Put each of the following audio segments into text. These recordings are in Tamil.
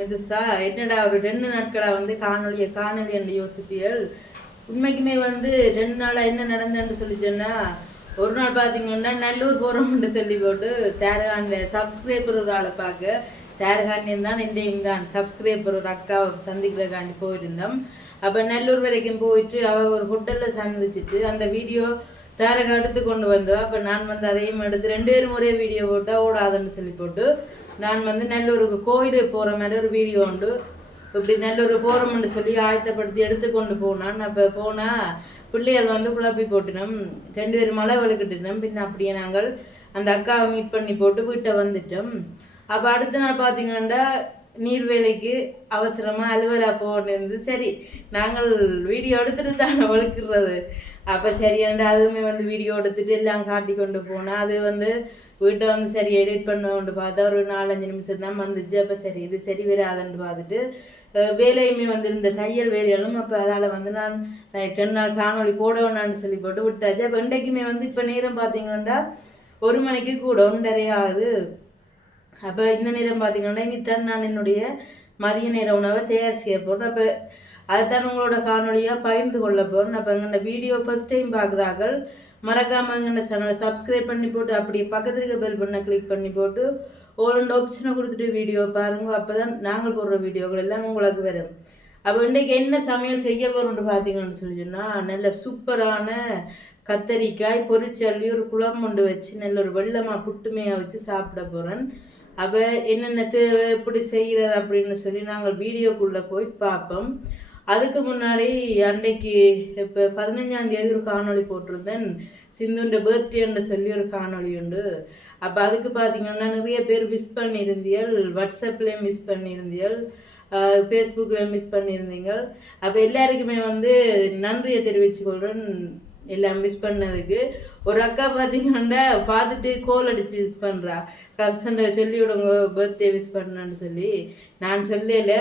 மிதுசா என்னடா ஒரு ரெண்டு நாட்களா வந்து காணொலியை காணொலி என்று யோசிப்பியல் உண்மைக்குமே வந்து ரெண்டு நாளா என்ன நடந்தேன்னு சொல்லி ஒரு நாள் பார்த்தீங்கன்னா நல்லூர் போகிறோம்னு சொல்லி போட்டு தேரகாண்டில் சப்ஸ்கிரைபர் ஒரு ஆளை பார்க்க தேரகாண்டியம் தான் இன்றையும் தான் சப்ஸ்கிரைபர் ஒரு அக்காவை சந்திக்கிறக்காண்டி போயிருந்தோம். அப்போ நல்லூர் வரைக்கும் போயிட்டு அவள் ஒரு ஹோட்டலில் சந்திச்சிட்டு அந்த வீடியோ தாரக எடுத்து கொண்டு வந்தா அப்போ நான் வந்து அதையும் எடுத்து ரெண்டு பேரும் ஒரே வீடியோ போட்டால் ஓடாதுன்னு சொல்லி போட்டு நான் வந்து நல்லூருக்கு கோயிலுக்கு போகிற மாதிரி ஒரு வீடியோ உண்டு. இப்படி நல்லூர் போகிறோம்னு சொல்லி ஆயத்தப்படுத்தி எடுத்து கொண்டு போனான். அப்போ போனால் பிள்ளைகள் வந்து குழப்பி போட்டுனோம். ரெண்டு பேரும் மழை வழுக்கிட்டுனோம் பின்ன அப்படியே நாங்கள் அந்த அக்காவை மீட் பண்ணி போட்டு வீட்டை வந்துட்டோம். அப்போ அடுத்த நாள் பார்த்தீங்கன்னா நீர்வேலைக்கு அவசரமாக அலுவலா போகணுன்னு சரி நாங்கள் வீடியோ எடுத்துட்டு தானே வழுக்கிறது அப்போ சரியாண்டா அதுவுமே வந்து வீடியோ எடுத்துட்டு எல்லாம் காட்டி கொண்டு போனால் அது வந்து வீட்டை வந்து சரி எடிட் பண்ண பார்த்தா ஒரு நாலஞ்சு நிமிஷம் தான் வந்துச்சு. அப்போ சரி இது சரி வராதுன்னு பார்த்துட்டு வேலையுமே வந்து இந்த தையல் வேலையாலும் அப்போ அதால் வந்து நான் ரெண்டு நாள் காணொளி போட வேணான்னு சொல்லி போட்டு விட்டாச்சு. அப்போ இன்றைக்குமே வந்து இப்போ நேரம் பார்த்தீங்கன்னா ஒரு மணிக்கு கூட ஒன்றரை ஆகுது. அப்போ இந்த நேரம் பார்த்தீங்கன்னா இனித்தான் நான் என்னுடைய மதிய நேர உணவை தயார் செய்ய போட்டேன் அப்போ அதுதான் உங்களோட காணொலியாக பகிர்ந்து கொள்ள போகிறேன் அப்போ எங்கள்ட வீடியோ ஃபர்ஸ்ட் டைம் பார்க்குறார்கள் மறக்காமல் எங்கள்ட சேனலை சப்ஸ்கிரைப் பண்ணி போட்டு அப்படியே பக்கத்தில் இருக்க பெல் பண்ண கிளிக் பண்ணி போட்டு ஓலண்ட் ஆப்ஷனை கொடுத்துட்டு வீடியோ பாருங்க. அப்போ தான் நாங்கள் போடுற வீடியோக்கள் எல்லாம் உங்களுக்கு வரும். அப்போ இன்றைக்கு என்ன சமையல் செய்ய போகிறோம்னு பார்த்தீங்கன்னு சொல்லி சொன்னால் நல்ல சூப்பரான கத்தரிக்காய் பொரிச்சல்லி ஒரு குழம்பு கொண்டு வச்சு நல்ல ஒரு வெள்ளமாக புட்டுமையாக வச்சு சாப்பிட போகிறேன் அப்போ என்னென்ன தேவை எப்படி செய்கிறது அப்படின்னு சொல்லி நாங்கள் வீடியோக்குள்ளே போய் பார்ப்போம். அதுக்கு முன்னாடி அன்னைக்கு இப்போ பதினஞ்சாம் தேதி ஒரு காணொளி போட்டிருந்தேன். சிந்துண்ட பர்த்டேன்னு சொல்லி ஒரு காணொளி உண்டு. அப்போ அதுக்கு பார்த்தீங்கன்னா நிறைய பேர் மிஸ் பண்ணியிருந்தியல் வாட்ஸ்அப்லேயும் மிஸ் பண்ணியிருந்தியல் ஃபேஸ்புக்கில் மிஸ் பண்ணியிருந்தீங்க அப்போ எல்லாருக்குமே வந்து நன்றியை தெரிவிச்சுக்கொள்கிறேன் எல்லாம் மிஸ் பண்ணதுக்கு. ஒரு அக்கா பார்த்தீங்கன்னா பார்த்துட்டு கோல் அடித்து மிஸ் பண்ணுறா ஹஸ்பண்டை சொல்லி விடுங்க பர்த்டே மிஸ் பண்ணேன்னு சொல்லி. நான் சொல்லலை.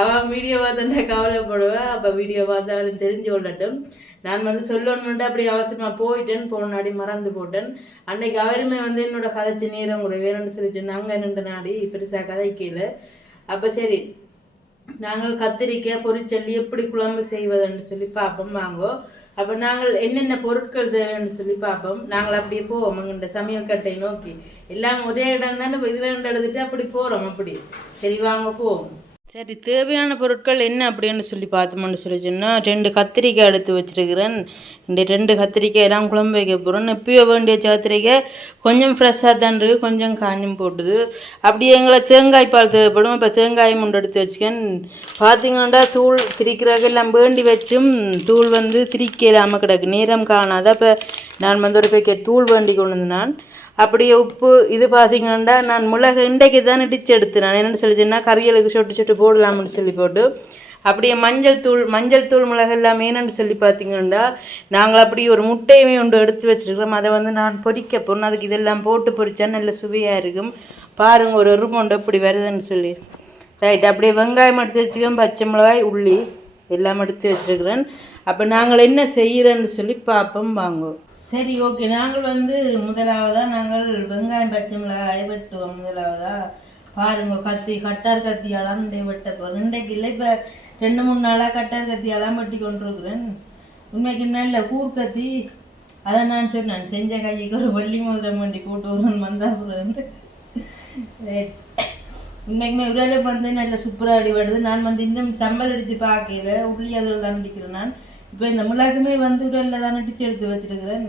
அவன் வீடியோ பார்த்தா கவலைப்படுவேன் அப்போ வீடியோ பார்த்தா அவன் தெரிஞ்சு கொள்ளட்டும். நான் வந்து சொல்லணுன்ட்டு அப்படி அவசரமாக போயிட்டேன் போனாடி மறந்து போட்டேன். அன்னைக்கு அவருமே வந்து என்னோட கதைச்சி நேரம் கூட வேணும்னு சொல்லி சொன்னாங்க நின்று நாடி பெருசாக கதைக்கல அப்போ சரி நாங்கள் கத்திரிக்காய் பொரிச்சல்லி எப்படி குழம்பு செய்வதுன்னு சொல்லி பார்ப்போம் வாங்கோ. அப்போ நாங்கள் என்னென்ன பொருட்கள் தேவைன்னு சொல்லி பார்ப்போம். நாங்கள் அப்படியே போவோம் எங்கள்கிட்ட சமையல் கட்டை நோக்கி. எல்லாம் ஒரே இடம் தானே இதில் எடுத்துட்டு அப்படி போகிறோம் அப்படி. சரி வாங்க போவோம். சரி தேவையான பொருட்கள் என்ன அப்படின்னு சொல்லி பார்த்தோம்னு சொல்லி சொன்னால் ரெண்டு கத்திரிக்காய் எடுத்து வச்சிருக்கிறேன். இந்த ரெண்டு கத்திரிக்காய் எல்லாம் குழம்பு வைக்க போகிறோம் இப்பயோ வேண்டிய கத்திரிக்காய் கொஞ்சம் ஃப்ரெஷ்ஷாக தான் இருக்குது கொஞ்சம் காஞ்சும் போட்டுது. அப்படியே எங்களை தேங்காய் பால் தேவைப்படும். இப்போ தேங்காய் முண்டு எடுத்து வச்சுக்கேன். பார்த்தீங்கன்னா தூள் திரிக்கிறதுக்கு எல்லாம் வேண்டி வச்சும் தூள் வந்து திரிக்க இல்லாமல் கிடக்கு. நேரம் காணாத. இப்போ நான் வந்து ஒரு பேக்கெட் தூள் வேண்டி கொண்டு வந்து நான் அப்படியே உப்பு இது பார்த்தீங்கன்னா நான் மிளகு இன்றைக்கு தான் இடிச்சு எடுத்து நான் என்னென்னு சொல்லி சொன்னால் கறியலுக்கு சொட்டு சொட்டு போடலாம்னு சொல்லி போட்டு அப்படியே மஞ்சள் தூள் மஞ்சள் தூள் மிளகு எல்லாம் என்னன்னு சொல்லி பார்த்தீங்கன்னா நாங்கள் அப்படி ஒரு முட்டையுமே ஒன்று எடுத்து வச்சுருக்கிறோம். அதை வந்து நான் பொரிக்க போகணும் அதுக்கு இதெல்லாம் போட்டு பொறிச்சா நல்ல சுவையாக இருக்கும். பாருங்கள் ஒரு உருமொண்டு எப்படி வருதுன்னு சொல்லி. ரைட் அப்படியே வெங்காயம் எடுத்து வச்சுக்கோம் பச்சை மிளகாய் உள்ளி எல்லாம் எடுத்து வச்சுருக்கிறேன். அப்போ நாங்கள் என்ன செய்கிறேன்னு சொல்லி பார்ப்போம் வாங்குவோம் சரி ஓகே. நாங்கள் வந்து முதலாவதாக நாங்கள் வெங்காயம் பச்சை மிளகாய் வெட்டுவோம் முதலாவதா பாருங்க கத்தி கட்டார் கத்தியாலாம் இன்றைய வெட்ட போகிறோம் இன்றைக்கு இல்லை இப்போ ரெண்டு மூணு நாளாக கட்டார் கத்தியாலாம் வெட்டி கொண்டிருக்கிறேன். உண்மைக்கு நல்ல கூர்க்கத்தி அதை நான் சொன்னேன் செஞ்ச கைக்கு ஒரு வள்ளி மோதிரம் வண்டி போட்டு வருவன் வந்தால் உண்மைக்குமே உரலை வந்து நல்ல சூப்பராக அடி வருது நான் வந்து இன்னும் சம்பல் அடித்து பார்க்கல. உள்ளி அதில் தான் அடிக்கிறேன் நான். இப்போ இந்த மிளகுமே வந்து உரலில் தான் அடித்து எடுத்து வச்சிருக்கிறேன்.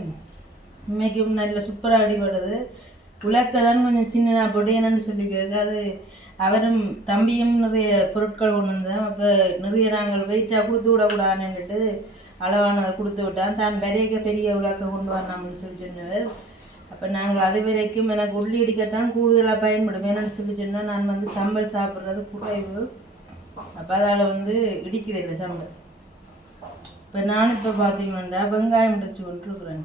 இன்னைக்கு நல்ல சூப்பராக அடிபடுது. உலக்க தான் கொஞ்சம் சின்னதாக போட்டு என்னன்னு சொல்லிக்கிறது அது அவரும் தம்பியும் நிறைய பொருட்கள் கொண்டு வந்தோம் அப்போ நிறைய நாங்கள் வெயிட்டாக கொடுத்து விடக்கூடாதுன்னுட்டு அளவானதை கொடுத்து விட்டான். தான் பெரிய பெரிய உலக்க கொண்டு வரணும்னு சொல்லி சொன்னவர். அப்போ நாங்கள் அது வரைக்கும் எனக்கு உள்ளி அடிக்கத்தான் கூடுதலாக பயன்படும். என்னென்னு சொல்லி சொன்னால் நான் வந்து சம்பல் சாப்பிட்றது குறைவு. அப்போ அதால் வந்து இடிக்கிறேன் சம்பல். இப்போ நான் இப்போ பார்த்தீங்கன்னா வெங்காயம் உடைச்சி விட்டுருக்குறேன்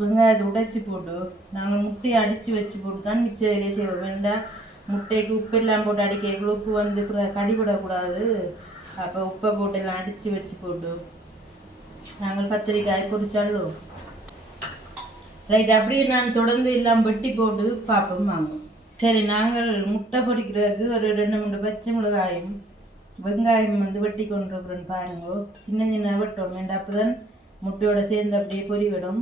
வெங்காயத்தை உடைச்சி போட்டு நாங்கள் முட்டையை அடித்து வச்சு போட்டு தான் மிச்ச வேலையை செய்வோம். வேண்டாம் முட்டைக்கு உப்பு எல்லாம் போட்டு அடிக்க உப்பு வந்து கடிபடக்கூடாது. அப்போ உப்பை போட்டு எல்லாம் அடித்து வச்சு போட்டு நாங்கள் கத்திரிக்காய் பொரிச்சாலும் ரைட் அப்படியே நான் தொடர்ந்து எல்லாம் வெட்டி போட்டு பார்ப்போம் வாங்க. சரி நாங்கள் முட்டை பொரிக்கிறதுக்கு ஒரு ரெண்டு மூணு பச்சை மிளகாயும் வெங்காயம் வந்து வெட்டி கொண்டிருக்கிறோம் பாருங்கோ. சின்ன சின்ன வெட்டோம் வேண்டாம் அப்பதான் முட்டையோட சேர்ந்து அப்படியே பொறிவிடும்.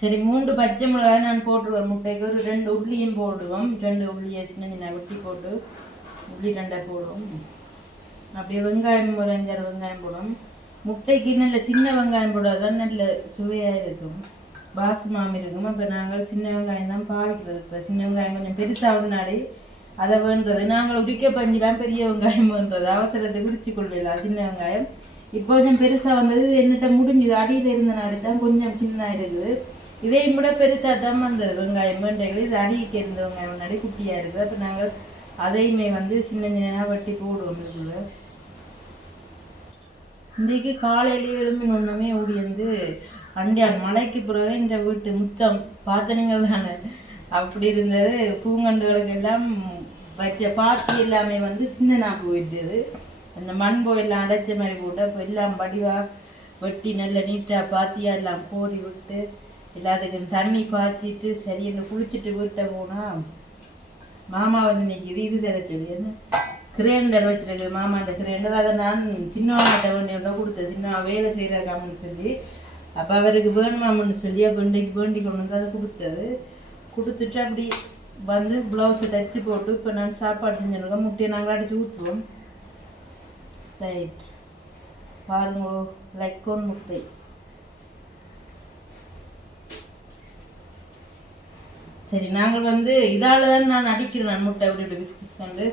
சரி மூன்று பச்சை மிளகாய் நான் போட்டுருவேன். முட்டைக்கு ஒரு ரெண்டு உள்ளியும் போடுவோம். ரெண்டு உள்ளியை சின்ன சின்ன வெட்டி போட்டு உள்ளி ரெண்டை போடுவோம். அப்படியே வெங்காயம் ஒரு அஞ்சாறு வெங்காயம் போடும் முட்டைக்கு நல்ல சின்ன வெங்காயம் போடாதான் நல்ல சுவையாக இருக்கும். பாசுமாம் இருக்கும். அப்போ நாங்கள் சின்ன வெங்காயம் தான் பாவிக்கிறது. இப்போ சின்ன வெங்காயம் கொஞ்சம் பெருசாகுதுனாடி அதை வேண்டது நாங்கள் உடிக்க பஞ்சிலாம் பெரிய வெங்காயம் வேண்டது அவசரத்தை உரிச்சு கொள்ளலாம் சின்ன வெங்காயம். இப்போ கொஞ்சம் பெருசாக வந்தது என்னட்ட முடிஞ்சுது. அடியில் இருந்த நாடு தான் கொஞ்சம் சின்ன இருக்குது இதையும் கூட பெருசாக தான் வந்தது. வெங்காயம் வேண்டைகள் இது அடிக்கு இருந்த வெங்காயம் முன்னாடி குட்டியாக இருக்குது. அப்போ நாங்கள் அதையுமே வந்து சின்ன சின்னதாக வெட்டி போடுவோம் இதுக்குள்ள இன்றைக்கு காலையிலேயே எழும்பி ஒன்றுமே ஓடி வந்து அண்டியார் மலைக்கு பிறகு இந்த வீட்டு முத்தம் பாத்தனங்கள் தானே. அப்படி இருந்தது. பூங்கண்டுகளுக்கு எல்லாம் வச்ச பாத்தி எல்லாமே வந்து சின்னனா போயிட்டது. அந்த மண் போயெல்லாம் அடைச்ச மாதிரி போட்டு அப்போ எல்லாம் வடிவாக வெட்டி நல்ல நீட்டாக பாத்தியாக எல்லாம் கோரி விட்டு எல்லாத்துக்கும் தண்ணி பாய்ச்சிட்டு சரி இந்த குளிச்சுட்டு வீட்டை போனால் மாமா வந்து இன்னைக்கு இது தர சொல்லி என்ன? கிரைண்டர் வச்சுருக்கு மாமாண்ட கிரேண்டர். அதை நான் சின்னவாங்கிட்ட வேண்டிய கொடுத்தேன்? சின்ன வேலை செய்கிறாக்காமன்னு சொல்லி. அப்போ அவருக்கு வேணுமாமன்னு சொல்லி அப்போ இன்றைக்கு வேண்டி கொண்டு வந்து அதை கொடுத்தது. கொடுத்துட்டு அப்படி வந்து ப்ளவுஸை தைச்சி போட்டு இப்போ நான் சாப்பாடு செஞ்சிருக்கோம் முட்டையை நாங்கள் அடித்து ஊற்றுவோம் ரைட் பாருங்க லைக்கோன் முட்டை. சரி நாங்கள் வந்து இதால் தான் நான் அடிக்கிறேன் நான் முட்டை. அப்படி இப்படி பிஸ்கிஸ் கண்டு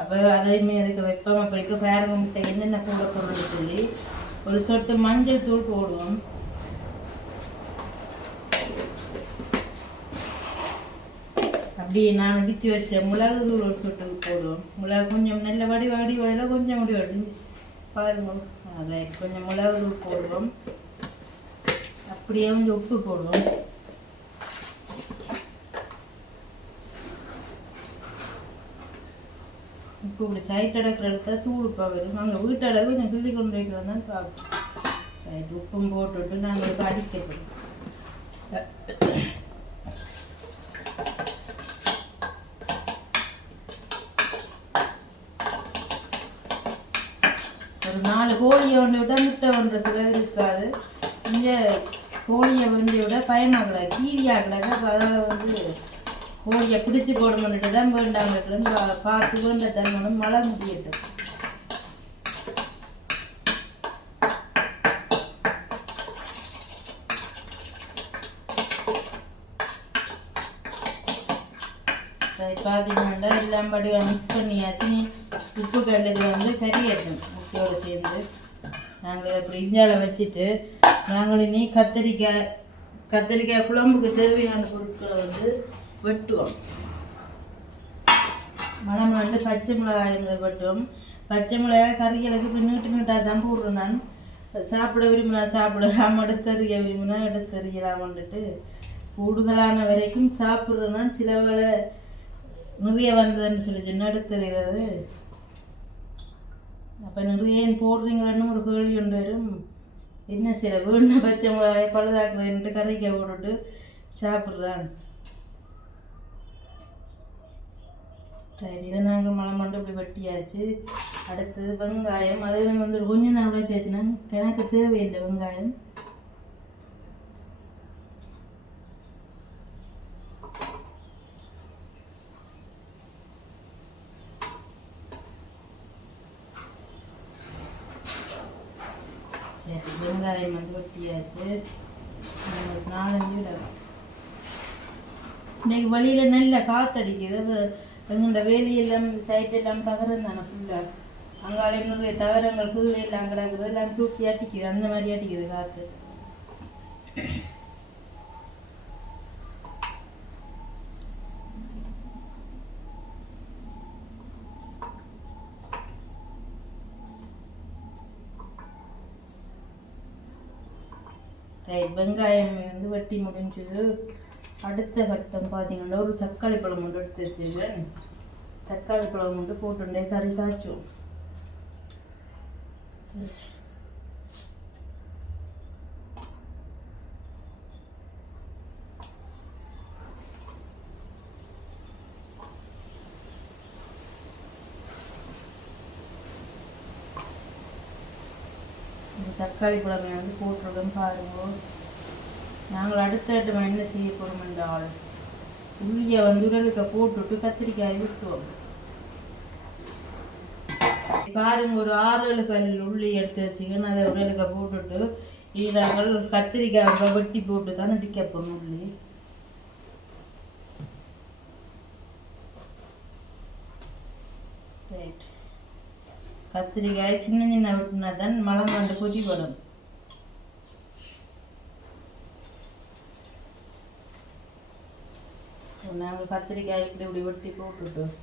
அப்போ அதையுமே அதுக்கு வைப்போம்? அப்போ இப்போ பேரங்க முட்டை என்னென்ன கூட போடுறோம்னு சொல்லி. ஒரு சொட்டு மஞ்சள் தூள் போடுவோம். அப்படியே நான் இடித்து வச்ச மிளகு தூள் ஒரு சொட்டு போடுவோம். மிளகு கொஞ்சம் நல்ல வடி வடி வடியில கொஞ்சம் முடி வடி. பாருவோம் அதை கொஞ்சம் மிளகு தூள் போடுவோம். அப்படியே கொஞ்சம் உப்பு போடுவோம். இப்போ இப்படி சைட் அடக்கிற இடத்துல தூள் உப்பா வரும். அங்கே வீட்டடகு கொஞ்சம் கிள்ளி கொண்டு வைக்கிறோம் தான் பார்ப்போம் உப்பும் போட்டுவிட்டு நாங்கள் இப்போ அடிக்கப்படும் ஒரு நாலு கோழியை ஒன்று விட்டால் முட்டை ஒன்று சில இருக்காது இங்கே கோழியை ஒன்றை விட பயமாக கிடக்கு கீரியாக கிடக்கு அப்போ அதில் வந்து கோழியை பிடிச்சி போட தான் வேண்டாம் இருக்கிறேன்னு பா- பார்த்து வேண்ட தன்மனும் மழை முடியட்டும் பார்த்தீங்கன்னா எல்லாம் படிவா மிக்ஸ் பண்ணியாச்சு. நீ உப்பு கல்லுக்கு வந்து கறி எடுக்கணும். முட்டையோடு சேர்ந்து நாங்கள் அப்படி இஞ்சால வச்சுட்டு நாங்கள் இனி கத்திரிக்காய் கத்திரிக்காய் குழம்புக்கு தேவையான பொருட்களை வந்து வெட்டுவோம். மனம் வந்து பச்சை மிளகாய் இருந்தது வெட்டுவோம். பச்சை மிளகாய் கறிகளுக்கு இப்போ நீட்டு நீட்டாக தான் போடுறேன் நான். சாப்பிட விரும்பினா சாப்பிடலாம் எடுத்தறிய விரும்பினா எடுத்தறியலாம்ன்ட்டு கூடுதலான வரைக்கும் சாப்பிட்றேன் நான். சில வேலை நிறைய வந்ததுன்னு சொல்லி சொன்னால் எடுத்தறிகிறது. அப்போ நிறைய ஏன் போடுறீங்களன்னு ஒரு கேள்வி ஒன்று வரும். என்ன சில வீண பச்சை மிளகாய் பழுதாக்குறதுன்ட்டு கறிக்காய் போட்டுட்டு சாப்பிட்றான். சரி இதை நாங்கள் மழை மட்டும் இப்படி வெட்டியாச்சு. அடுத்தது வெங்காயம். அது வந்து கொஞ்சம் நாள் உடைச்சாச்சுன்னா எனக்கு தேவையில்லை வெங்காயம். சரி வெங்காயம் வந்து வெட்டியாச்சு ஒரு நாலஞ்சு இன்னைக்கு வழியில் நல்ல காத்தடிக்குது. எங்கள்ட வேலியெல்லாம் சைட் எல்லாம் தகரம் தானே ஃபுல்லாக அங்காலே நிறைய தகரங்கள் கீழே எல்லாம் கிடக்குது. எல்லாம் தூக்கி அடிக்குது. அந்த மாதிரி அடிக்குது காற்று ரைட் வெங்காயம் வந்து வெட்டி முடிஞ்சது. அடுத்த கட்டம் பார்த்தீங்கன்னா ஒரு தக்காளி பழம் மட்டும் எடுத்து வச்சுருக்கேன். தக்காளி பழம் மட்டும் போட்டுண்டே கறி காய்ச்சும் இந்த தக்காளி குழம்பை வந்து போட்டிருக்கோம் பாருங்க. நாங்கள் அடுத்த எட்டு மணி என்ன செய்ய போகிறோம் என்றால் உள்ளியை வந்து உடலுக்கு போட்டுட்டு கத்திரிக்காய் விட்டுவோம் பாருங்க ஒரு ஆறு ஏழு பல் உள்ளி எடுத்து வச்சுக்கணும் அதை உடலுக்கு போட்டுட்டு நாங்கள் கத்திரிக்காய் வெட்டி போட்டு தான் நடிக்க உள்ளி ரைட் கத்திரிக்காய் சின்ன சின்ன விட்டுனா தான் மலம் வந்து கொதி வரும் நாங்கள் கத்திரிக்காய் இப்படி இப்படி வெட்டி போட்டுட்டோம்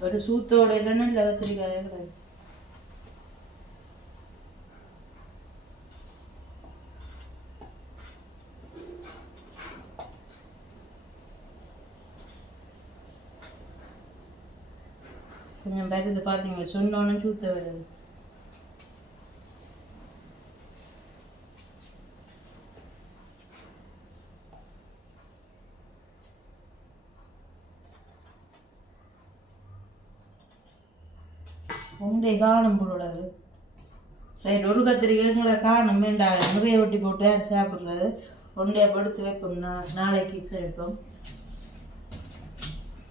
ஒரு சூத்தோட இல்லைன்னா இல்லை கத்திரிக்காய் கிடையாது கொஞ்சம் பேர் பார்த்தீங்களா சொன்னோன்னு சூத்த வருது. உண்டே காணும் பொருளது ரைட் ஒரு கத்திரிக்கைங்களை காணும். வேண்டாம் நிறைய ஒட்டி போட்டு சாப்பிட்றது? ஒன்றையா படுத்து வைப்போம். நான் நாளைக்கு சேர்ப்போம்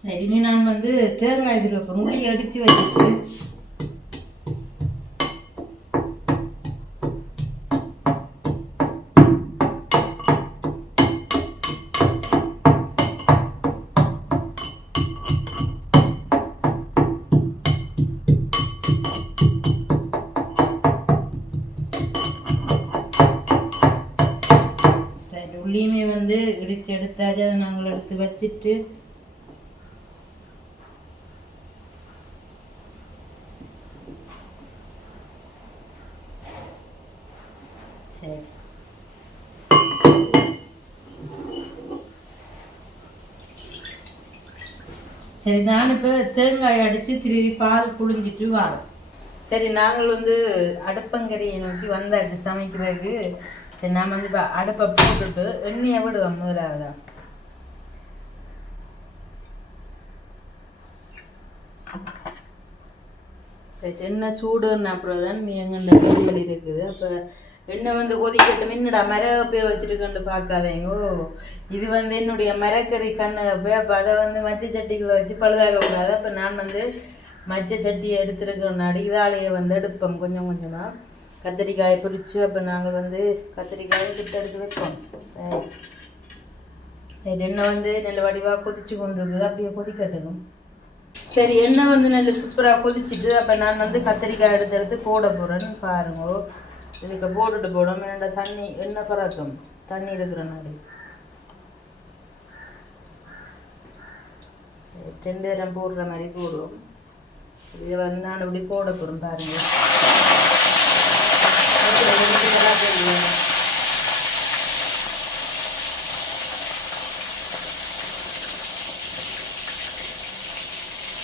சரி நான் வந்து தேங்காய் இது வைப்பேன்? உள்ளி அடித்து வச்சுட்டு. உள்ளியுமே வந்து இடிச்சு எடுத்தாச்சு. அதை நாங்கள் எடுத்து வச்சுட்டு சரி சரி நான் இப்போ தேங்காய் அடித்து திருவி பால் புழிஞ்சிட்டு வரோம். சரி நாங்கள் வந்து அடுப்பங்கரையை நோக்கி வந்தாச்சு சமைக்கிறதுக்கு. சரி நான் வந்து இப்போ அடுப்பை போட்டுட்டு எண்ணெயை விடுவோம் முதலாவதா. சரி எண்ணெய் சூடுன்னு அப்புறம் தான் எங்கள்ட கைகள் இருக்குது. அப்போ எண்ணெய் வந்து கொதிக்கட்டும் என்னடா மிரகப்பே வச்சுருக்கேன்னு பார்க்காதேங்கோ. இது வந்து என்னுடைய மிரக்கறி கண்ணு. போய் அப்போ அதை வந்து மச்ச சட்டிகளை வச்சு பழுதாக கூடாது. அப்போ நான் வந்து மச்ச சட்டியை எடுத்துருக்கேன் இதாலேயே வந்து எடுப்போம் கொஞ்சம் கொஞ்சமாக கத்திரிக்காய் பிடிச்சி அப்போ நாங்கள் வந்து கத்திரிக்காயை கிட்ட எடுத்து வைப்போம். சரி. எண்ணெய் வந்து நல்ல வடிவாக கொதிச்சு கொண்டு இருக்குது அப்படியே கொதிக்கட்டுக்கும் சரி எண்ணெய் வந்து நல்ல சூப்பராக கொதிச்சுட்டு அப்போ நான் வந்து கத்திரிக்காய் எடுத்து எடுத்து போட போகிறேன்னு பாருங்க. இதுக்கு போட்டுட்டு போடும் என்னோட தண்ணி எண்ணெய் பறக்கும் தண்ணி இருக்கிற நாடி சரி, ரெண்டு தரம் போடுற மாதிரி போடுவோம் இதை வந்து நான் இப்படி போட போகிறேன் பாருங்க அதுல ரெண்டு நல்லா தெரியும்.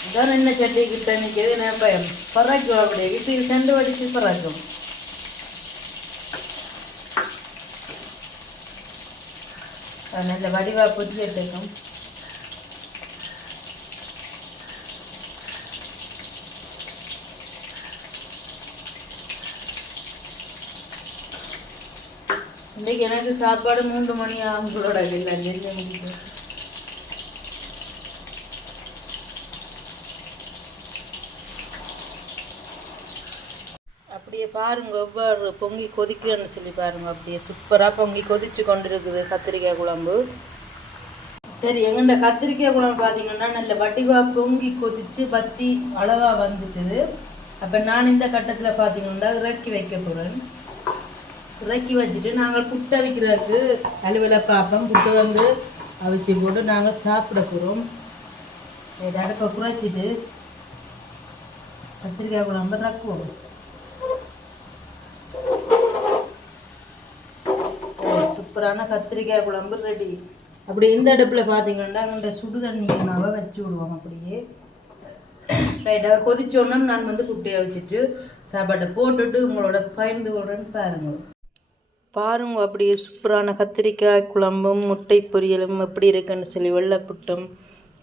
இதான் என்ன சட்டி கிட்ட நிற்கிறது நான் பயம் பறக்கும் நல்ல வடிவாக செண்டு வடிச்சு இன்றைக்கு எனக்கு சாப்பாடு மூன்று மணி ஆகும் கூட இல்லை அப்படியே பாருங்க எவ்வாறு பொங்கி கொதிக்குன்னு சொல்லி பாருங்க அப்படியே சூப்பராக பொங்கி கொதிச்சு கொண்டு இருக்குது கத்திரிக்காய் குழம்பு. சரி எங்கண்ட கத்திரிக்காய் குழம்பு பார்த்தீங்கன்னா நல்ல வடிவாக பொங்கி கொதிச்சு பத்தி அளவாக வந்துட்டுது அப்போ நான் இந்த கட்டத்தில் பார்த்தீங்கன்னா இறக்கி வைக்க போகிறேன் இறக்கி வச்சுட்டு நாங்கள் புட்டை வைக்கிறதுக்கு அலுவலை பார்ப்போம் புட்டை வந்து அவிச்சு போட்டு நாங்கள் சாப்பிட போகிறோம் சரி அடுப்பை குறைச்சிட்டு கத்திரிக்காய் குழம்பு ரக்குவோம் சூப்பரான கத்திரிக்காய் குழம்பு ரெடி அப்படி இந்த அடுப்பில் பார்த்தீங்கன்னா அந்த சுடு தண்ணியை வச்சு விடுவோம் அப்படியே. ரைட் அவர் கொதிச்சோன்னு நான் வந்து குட்டையை வச்சுட்டு சாப்பாட்டை போட்டுட்டு உங்களோட பகிர்ந்து கொள்றேன்னு பாருங்கள் பாருங்க அப்படியே சூப்பரான கத்திரிக்காய் குழம்பும் முட்டை பொரியலும் எப்படி இருக்குன்னு சொல்லி வெள்ளை புட்டும்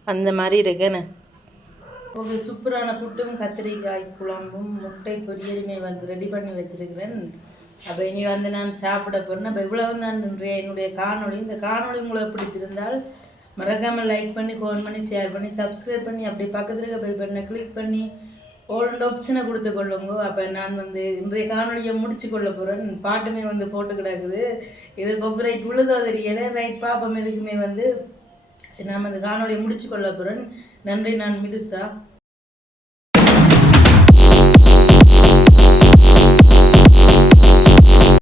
அந்த மாதிரி இருக்குன்னு. ஓகே சூப்பரான புட்டும் கத்திரிக்காய் குழம்பும் முட்டை பொரியலுமே வந்து ரெடி பண்ணி வச்சுருக்கிறேன். அப்போ இனி வந்து நான் சாப்பிட போகிறேன் அப்போ இவ்வளவு நான் இன்றைய என்னுடைய காணொளி. இந்த காணொளி உங்களை பிடிச்சிருந்தால் மறக்காமல் லைக் பண்ணி ஃபோன் பண்ணி ஷேர் பண்ணி சப்ஸ்கிரைப் பண்ணி அப்படியே பக்கத்தில் இருக்க பெல் பட்டனை கிளிக் பண்ணி ஓல்டு ஆப்ஷனை கொடுத்து கொள்ளுங்க. அப்போ நான் வந்து இன்றைய காணொலியை முடிச்சு கொள்ள போகிறேன் பாட்டுமே வந்து போட்டு கிடக்குது. இது கொப்பரைட் உழுதோ தெரியல. ரைட் பாப்பம் எதுக்குமே வந்து சரி நாம் இந்த காணொலியை முடிச்சு கொள்ள போகிறேன் நன்றி நான் மிதுசா.